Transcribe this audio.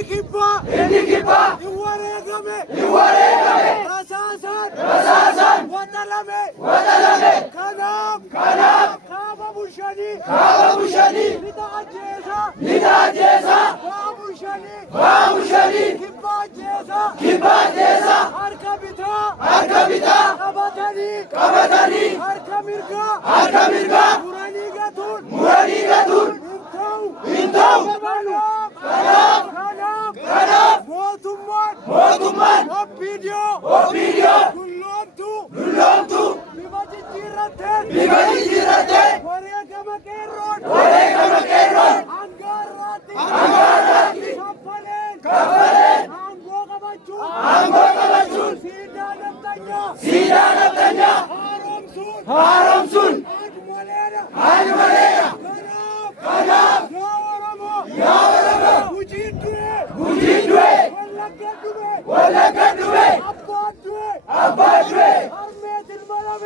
Inikipa, Iwaregame, Rasasan, Watalame, Kanam, Kaba Bushani, Nita Jesa, Babushani, Kipa Jesa, Arkabita, Kabatani, Arkamirga, Murani Gatun, Intau, Kanam, Motumman, Opidio, Dullomtu, Bibati Jirate, Waregama Keron, Angarati, Kapalen, Anggo Kabachun, Sidanaptanya, Haramsun, Ajmalera, Kanam, Yawaramo, Gujindwe, Walagadube,